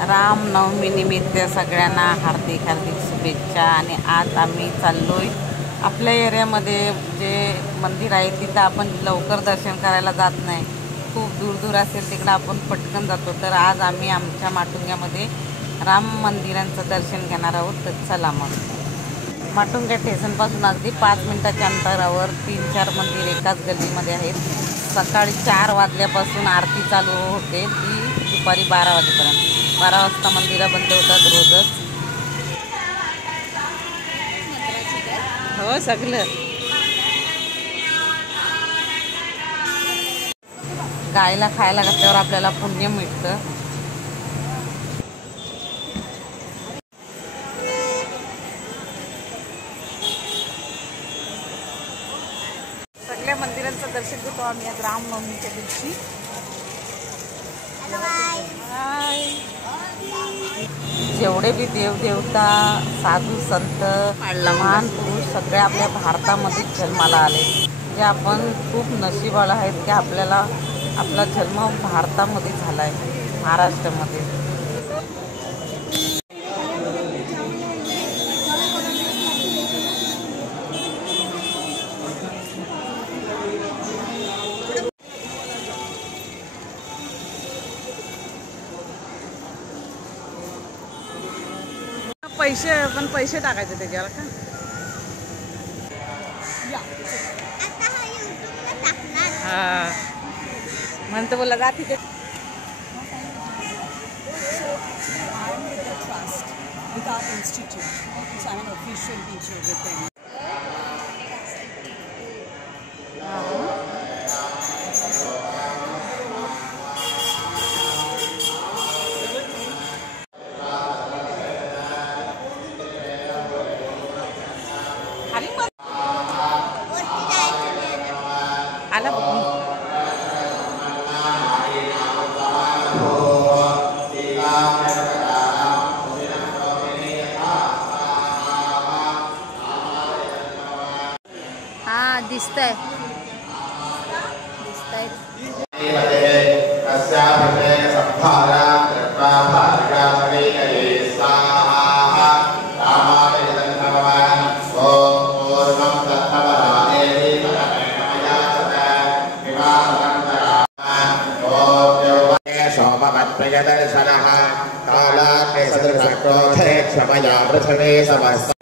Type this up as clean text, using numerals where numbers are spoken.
रामनवमी निमित्त सगळ्यांना हार्दिक हार्दिक शुभेच्छा। आणि आज आम्ही चाललोय आपल्या एरियामध्ये जे मंदिर आहे तिथं आपण लवकर दर्शन करायला जात नाही, खूप दूर दूर असेल तिकडं आपण पटकन जातो। तर आज आम्ही आमच्या माटुंग्यामध्ये राम मंदिरांचं दर्शन घेणार आहोत। तर चला मग। माटुंगा स्टेशनपासून अगदी 5 मिनिटाच्या अंतरावर 3-4 मंदिर एकाच गल्लीमध्ये आहेत। सकाळी 4 वाजल्यापासून आरती चालू होते ती दुपारी 12 वाजेपर्यंत। 12 वाजता मंदिरं बंद होतात रोजच। हो सगळं गायला खायला घातल्यावर आपल्याला पुण्य मिळतं। सगळ्या मंदिरांचं दर्शन घेतो आम्ही आज रामनवमीच्या दिवशी। जेवढे बी देवदेवता साधू संत महान पुरुष सगळे आपल्या भारतामध्ये जन्माला आले, जे आपण खूप नशीबवाळ आहेत की आपल्याला आपला जन्म भारतामध्ये झाला आहे, महाराष्ट्रामध्ये। पैसे टाकायचे त्याच्यावर का? हा म्हणतो बोला जा तिथे। आला हाँ दिसतंय काला क्षमया पृथ्वी समस्त